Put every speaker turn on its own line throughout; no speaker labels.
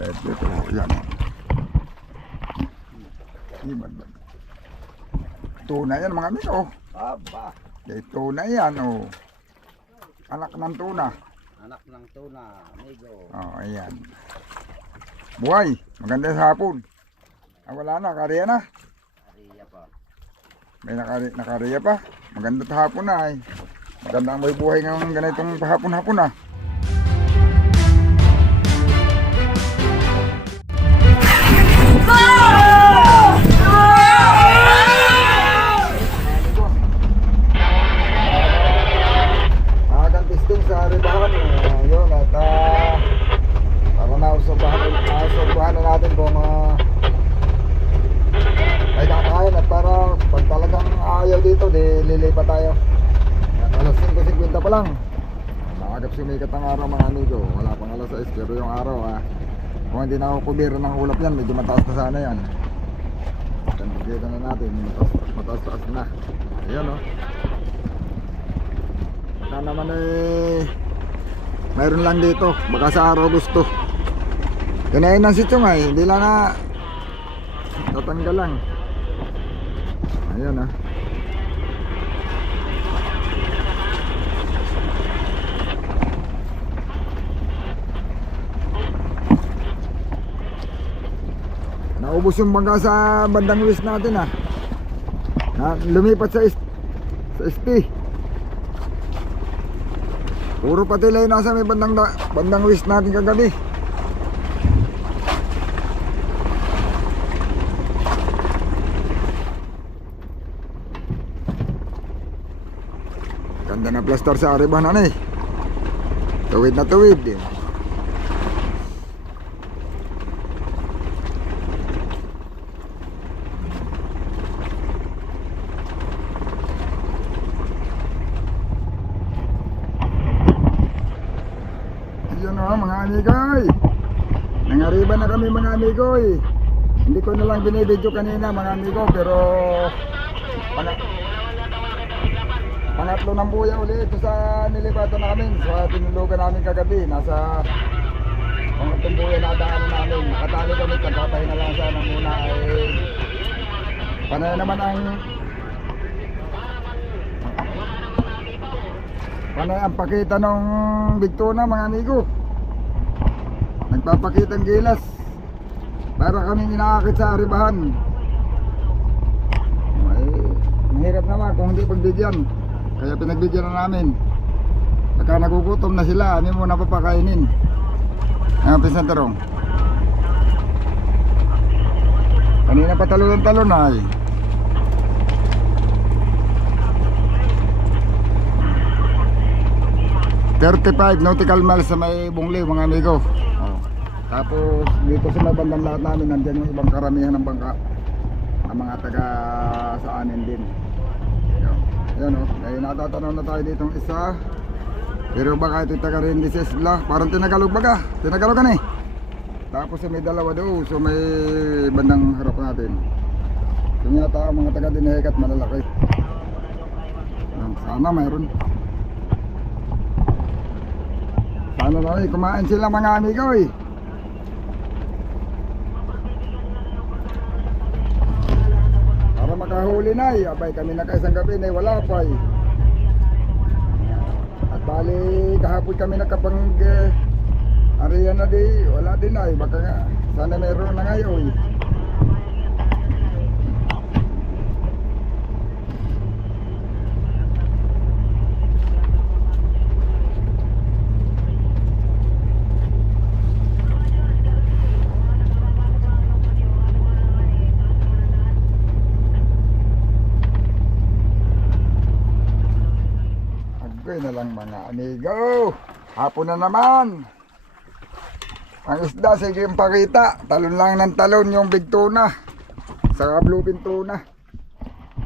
Pwede po. Yan. Iman ba? Tuna yan mga amigo.
Aba,
Eh, tuna yan oh. Anak ng tuna.
anak ng tuna, amigo.
Oh, ayan. Buhay. Maganda sa hapon. Ah, wala na. Kariya na.
Ariya pa.
May nakari, nakariya pa. Maganda sa hapon na ay. Maganda ang may buhay ng ganitong hapon-hapon na. Para nausobahan, nausobahan na natin kung uh, may kakain at para pag talagang ayaw dito, di lilipat tayo. At alas 5.50 pa lang. Maagap sumikat ang araw mga amigo. Wala pang alas 6 pero yung araw ah. Kung hindi na ako kubira ng ulap yan, medyo mataas na sana yan. Kita na natin, mataas, mataas taas na. Ayan o. Oh. Na naman eh, mayroon lang dito. Baka sa araw gusto. Ganayin ng sityo nga eh. Hindi lang na tatanggal lang. Ayan ah. Naubos yung bangka sa bandang west natin ah. Na, lumipat sa, sa ST. Puro pati lang nasa may bandang, da- bandang west natin kagabi. Ganda na plaster sa aribanan eh. Tuwid na tuwid eh. O mga amigoy. Nangariba na kami mga amigoy. Hindi ko na lang binibidyo kanina mga amigo pero pana pangatlo ng buya ulit ito sa nilipatan namin sa tinulugan namin kagabi. Nasa pangatlong buya na daanan namin. Nakatali kami pagkatay na lang sana muna ay panay naman ang Panay ang pakita ng Bigtuna mga amigo. Nagpapakita ng gilas. Para kaming inaakit sa aribahan. Mahirap naman kung hindi pagbigyan. Kaya pinagbigyan na namin. Pagka nagugutom na sila, ano mo napapakainin. Ang pinsan tarong. Kanina pa talon ng talon ay. Thirty-five nautical miles sa may Bungliw mga amigo. Oh. Tapos dito sa may bandang lahat namin nandiyan yung ibang karamihan ng bangka ang mga taga sa anin din. Yan, yan oh. May natatanaw na tayo dito isa. Pero baka ito taga rin di sa isla. Parang tinagalog baga. Tinagalog ka na eh. Tapos sa may dalawa doon. So may bandang harap natin. Yung yata ang mga taga dinahikat malalaki. Sana mayroon. Sana na eh. Kumain sila mga amigo eh. Makahuli na eh. Abay kami na kaisang gabi na eh, wala pa eh. At bali kahapon kami nakapang eh, area na di wala din ay baka nga sana meron na ngayon eh. Agoy na lang mga amigo. Hapon na naman. Ang isda, sige yung pakita. Talon lang ng talon yung big tuna. Saka bluefin tuna.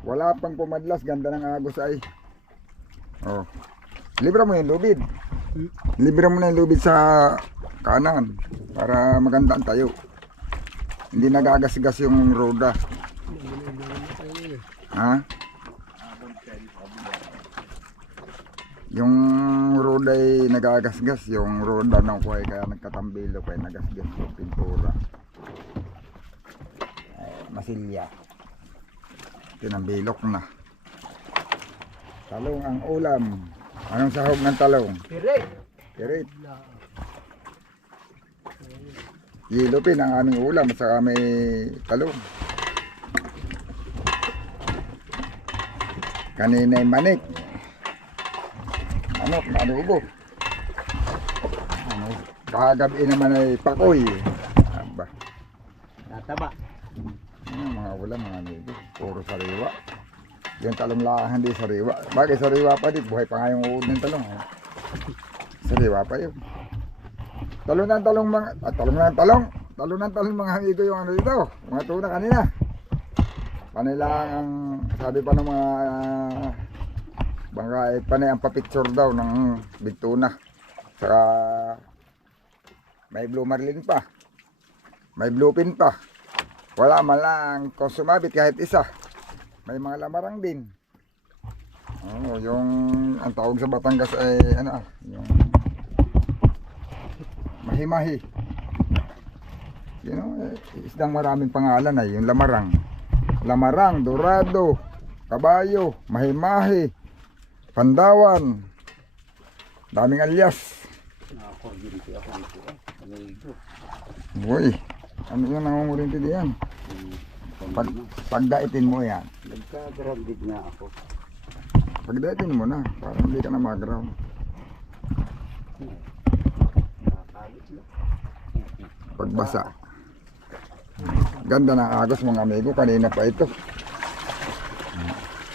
Wala pang pumadlas. Ganda ng agos ay. Oh. Libra mo yung lubid. Libra mo na yung lubid sa kanan. Para maganda ang tayo. Hindi nagagasgas yung roda. Ha? Yung road ay nagagasgas, yung road ano ko ay kaya nagkatambilo kaya nagasgas yung pintura. Ay, masilya. Tinambilok na. Talong ang ulam. Anong sahog ng talong?
Pirik.
Kirit. Yilupin ang aming ulam at saka may talong. Kanina ay manik. Manok, nanubo. Ano, kagabi naman ay pakoy. Aba,
Nataba.
ano, mga ulam, mga amigo. Puro sariwa. Yung talong lang hindi sariwa. Bagay sariwa pa din. Buhay pa nga yung uod ng talong. eh. Sariwa pa yun. Talong ng talong mga... Ah, talong ng talong. Talong ng talong mga amigo yung ano dito. Mga tuna kanina. Kanila ang sabi pa ng mga ah, bangka eh, panay ang papicture daw ng big tuna. Saka may blue marlin pa. May bluepin pa. Wala man lang kung sumabit kahit isa. May mga lamarang din. Oo, yung ang tawag sa Batangas ay ano yung mahimahi. You know, eh, isdang maraming pangalan ay yung lamarang. Lamarang, dorado, kabayo, mahimahi, pandawan. Daming alias.
Nakakuryente ako dito eh. Amigo.
Boy, ano yung nangungurinti diyan? Pag, pagdaitin mo yan.
Nagka-grounded na ako.
Pagdaitin mo na, para hindi ka na mag-ground. Pagbasa. Ganda ng agos mga amigo, kanina pa ito.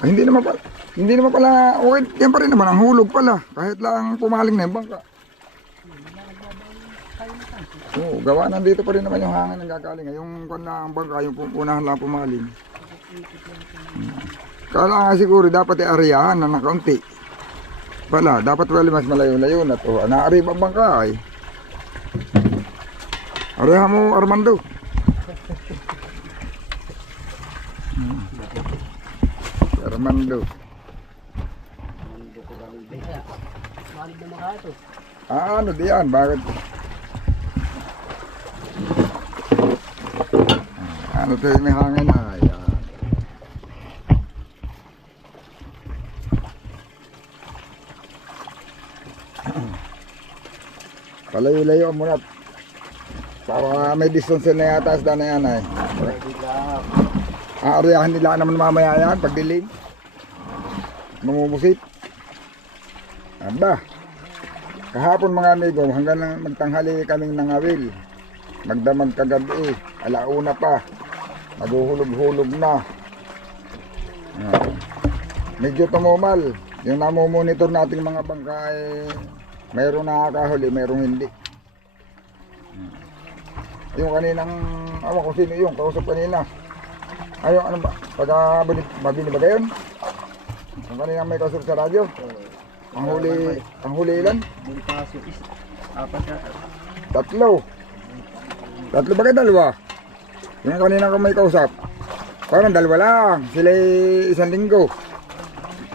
Ay, hindi naman pala, hindi naman pala, okay, yan pa rin naman ang hulog pala. Kahit lang pumaling na yung bangka. Oo, gawa nandito pa rin naman yung hangin ng gagaling. Yung kung ang bangka, yung unahan lang pumaling. Hmm. Kala nga siguro dapat i-ariyahan na ng kaunti. Pala, dapat wala mas malayo-layo na to. Naarib ang bangka ay. Areha mo, Armando. Si Armando.
Malig na mga ito.
Ah, ano diyan? Bakit? Ah, Ano to yung hangin na? Ayan. Palayo-layo muna. Para may distance na yata sa na yan ay. Aaryahan nila naman mamaya yan pag dilim. Mamumusit. Aba. Kahapon mga amigo, hanggang nang magtanghali kaming nangawil. Magdamag kagabi, alauna pa. Naguhulog-hulog na. Ah. Medyo tumumal. Yung namumonitor nating mga bangka eh, mayroong nakakahuli, mayroong hindi. Hmm. Yung kaninang, awa ko sino yung, kausap kanina. Ayaw, ano ba? Pagka, mabini ba kayo? Yung kaninang may kausap sa radyo? Ang huli, ang huli ilan?
Bonifacio is apat na.
Tatlo. Tatlo ba kayo dalawa? Yung kanina ko may kausap. Parang dalawa lang. Sila isang linggo.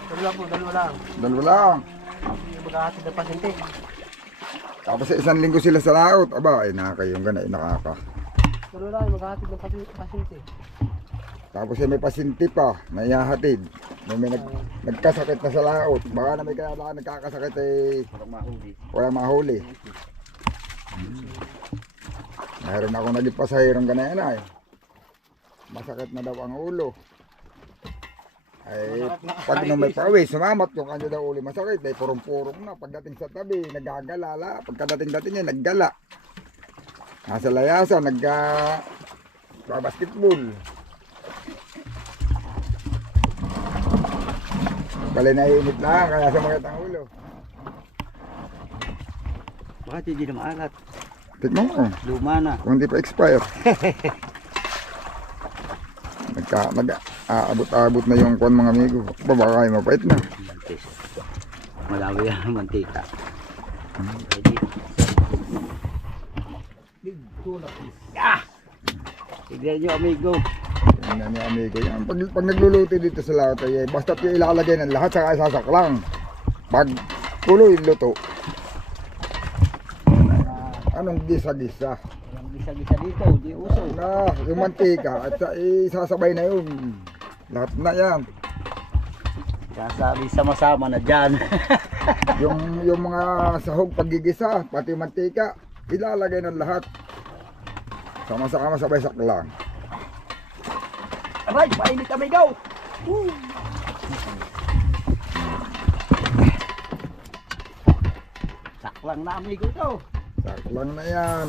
Dalawa po, dalawa lang.
Dalawa lang.
Yung maghahatid na pasyente.
Tapos sa isang linggo sila sa laot. Aba, ay nakakayong ganay, nakaka.
Dalawa lang ng pasy- pasyente.
Tapos ay may pasinti pa, may ihahatid. May, may nag, nagkasakit na sa laot. Baka na may kaya baka nagkakasakit ay
Parang mahuli.
walang mahuli. Hmm. Mayroon akong naging pasahirong ganayan ay. Masakit na daw ang ulo. Ay, pag nung may pawi, sumamat yung kanya daw ulo masakit. Ay, purong-purong na. Pagdating sa tabi, nagagalala. Pagkadating-dating niya, naggala. Nasa layasan, nagka... basketball. Bali naiinit lang, kaya sumakit ang ulo.
Bakit hindi na maalat?
Tignan mo.
Luma na.
kung hindi pa expire. Nagka, nag, aabot-abot na yung kwan mga amigo. Babaka ay mapait na.
Mantis. Malawi ang mantika. Ready? Ah! Tignan nyo amigo.
Yan yung amigo yan. Pag, pag nagluluto dito sa lahat ay, basta yung ilalagay ng lahat saka isasaklang. Pag tuloy luto. Anong gisa-gisa?
Walang gisa-gisa dito, di uso.
Na, yung mantika at sa isasabay na yun. Lahat na yan.
Kasabi sama-sama na dyan.
Yung, yung mga sahog pagigisa, pati mantika, ilalagay ng lahat. Sama-sama sabay saklang.
Aray, painit kami daw. Saklang na amigo to.
Saklang na yan.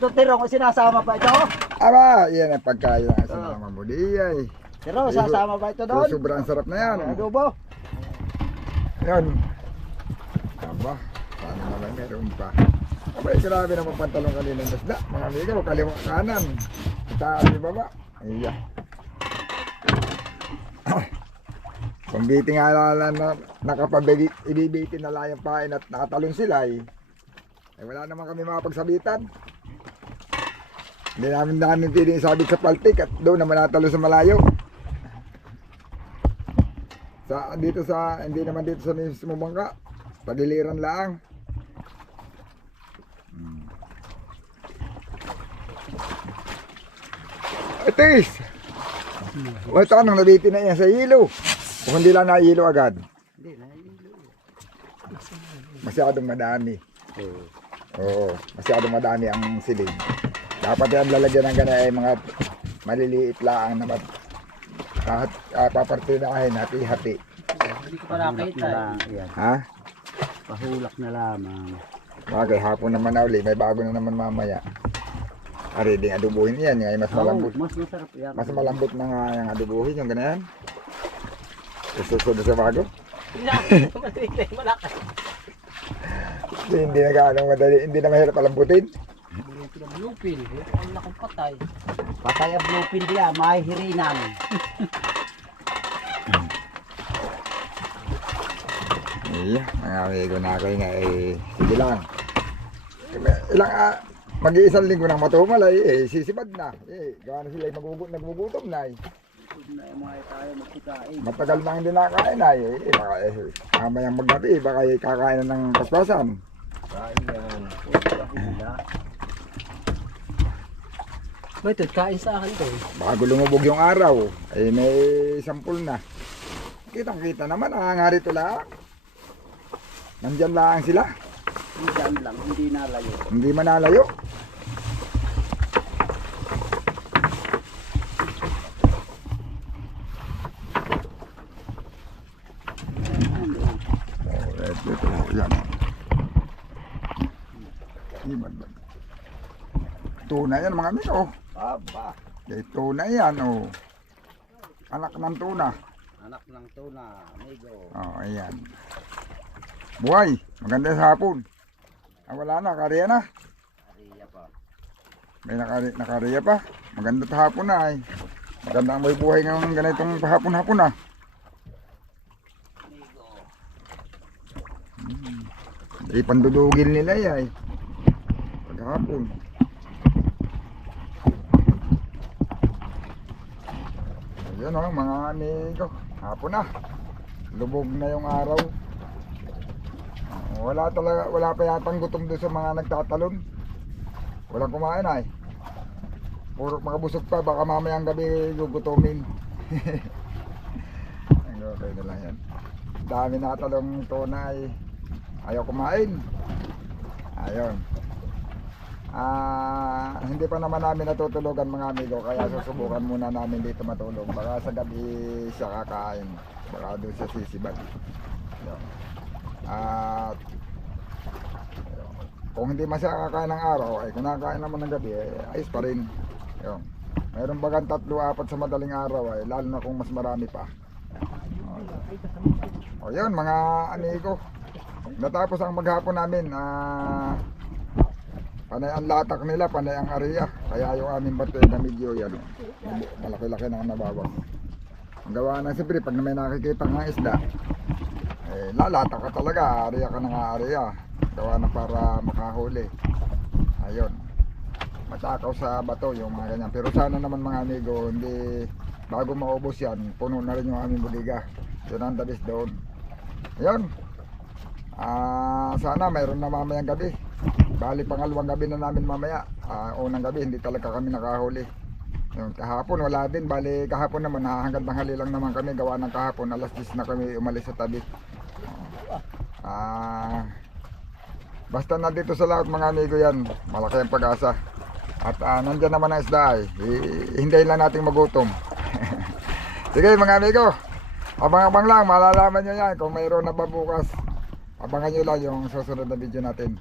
Ito, tiro ko sinasama pa ito.
Aba, yan ang pagkain na sinama mo di ay.
Tiro, sasama pa ito doon.
Sobrang sarap na yan.
Adobo.
Yan. Aba, sana naman meron pa. Abay, grabe naman pantalong kanina ng isda. Mga amigo, kaliwa kanan. Taas di baba. Iya. Kung biti nga lala na nakapabigi, ibibitin na lang yung pain at nakatalon sila eh. Eh wala naman kami makapagsabitan. Hindi namin namin piling sabit sa paltik at doon naman natalo sa malayo. Sa dito sa hindi naman dito sa mismo bangka. Pagiliran lang. Atis! O ito anong nabitin na yan sa hilo. Kung hindi lang nahilo agad.
Hindi na,
Masyadong madami.
Oo.
Oo, masyadong madami ang siling. Dapat yan lalagyan ng ganyan ay mga maliliit lang na mat kahit uh, papartinahin hati-hati.
Hindi ko pa
Pahulak
nakita.
na
eh.
Ha?
Pahulak na lamang.
Bagay, hapon naman na uli. May bago na naman mamaya. Ari, din adubuhin yan. Ay mas malambot.
Mas masarap yan.
Mas malambot na nga yung adubuhin. Yung ganyan. Susunod sa bago.
Hindi
na gaano madali. Hindi na mahirap alambutin.
Hindi ko na blupin. Ang lakong patay.
Patay ang bluepin diya, mahihirinan.
Iya, mga amigo na kayo nga eh. Sige lang. Ilang ah, mag-iisang linggo nang matumalay eh, sisibad na. Eh, gawa na sila magugut, nagugutom na eh.
Na yung mga tayo magkikain.
Matagal na hindi nakain na eh. eh baka eh, mamayang maggabi, eh, baka eh, kakain na ng paspasan.
Kain yan.
Ito, kain sa akin to. eh.
Bago lumubog yung araw, eh may sampul na. Kitang kita naman, ah, rito lang. Nandyan lang sila,
Diyan lang, hindi nalayo.
hindi manalayo.
Ano?
Oh, ito, ito, yan. Iban ba? Tuna yan mga amigo.
Aba,
Eh, tuna yan, oh. Anak ng tuna.
anak ng tuna, amigo.
Oh, ayan. Buhay, maganda sa hapon. Ah, wala na, kariya na.
Ariya pa.
May nakari, nakariya pa. Maganda sa hapon na ay. Maganda ang may buhay ng ganitong pahapon-hapon na.
Amigo.
Eh, pandudugin nila ay. Paghapon. Ayan o, mga amigo. Hapon na. Lubog na yung araw. Wala talaga, wala pa yatang gutom doon sa mga nagtatalon. Walang kumain ay. Puro mga busog pa, baka mamayang gabi gugutomin. Ay, okay na lang yan. Dami natalong tunay. Ayaw kumain. Ayun. Ah, hindi pa naman namin natutulogan mga amigo kaya susubukan muna namin dito matulog. Baka sa gabi siya kakain. Baka doon sa sisibag. Ayun. At ayun. kung hindi man siya kakain ng araw, ay kung nakakain naman ng gabi, eh, ayos pa rin. Ayun. Mayroon bagang tatlo, apat sa madaling araw ay lalo na kung mas marami pa. O yun mga amigo. Natapos ang maghapon namin. Ah, panay ang latak nila, panay ang area. Kaya yung aming bato na medyo yan. Malaki-laki na ang nabawas. Ang gawa na siyempre pag may nakikita ng isda, eh, lalatak ka talaga. Area ka ng area. Gawa na para makahuli. Ayun. matakaw sa bato yung mga ganyan. Pero sana naman mga amigo, hindi bago maubos yan, puno na rin yung aming budiga. Yun ang dabis doon. Ayun. Ah, sana mayroon na mamayang gabi. Bali pangalawang gabi na namin mamaya. Ah, unang gabi hindi talaga kami nakahuli. Yung kahapon wala din. Bali kahapon naman hanggang tanghali lang naman kami gawa ng kahapon. Alas 10 na kami umalis sa tabi. Ah, basta nandito sa lahat mga amigo yan. Malaki ang pag-asa. At ah, nandyan naman ang isda ay. I- hintayin lang nating magutom. Sige mga amigo. Abang-abang lang, malalaman nyo yan kung mayroon na ba. Abangan nyo lang yung susunod na video natin.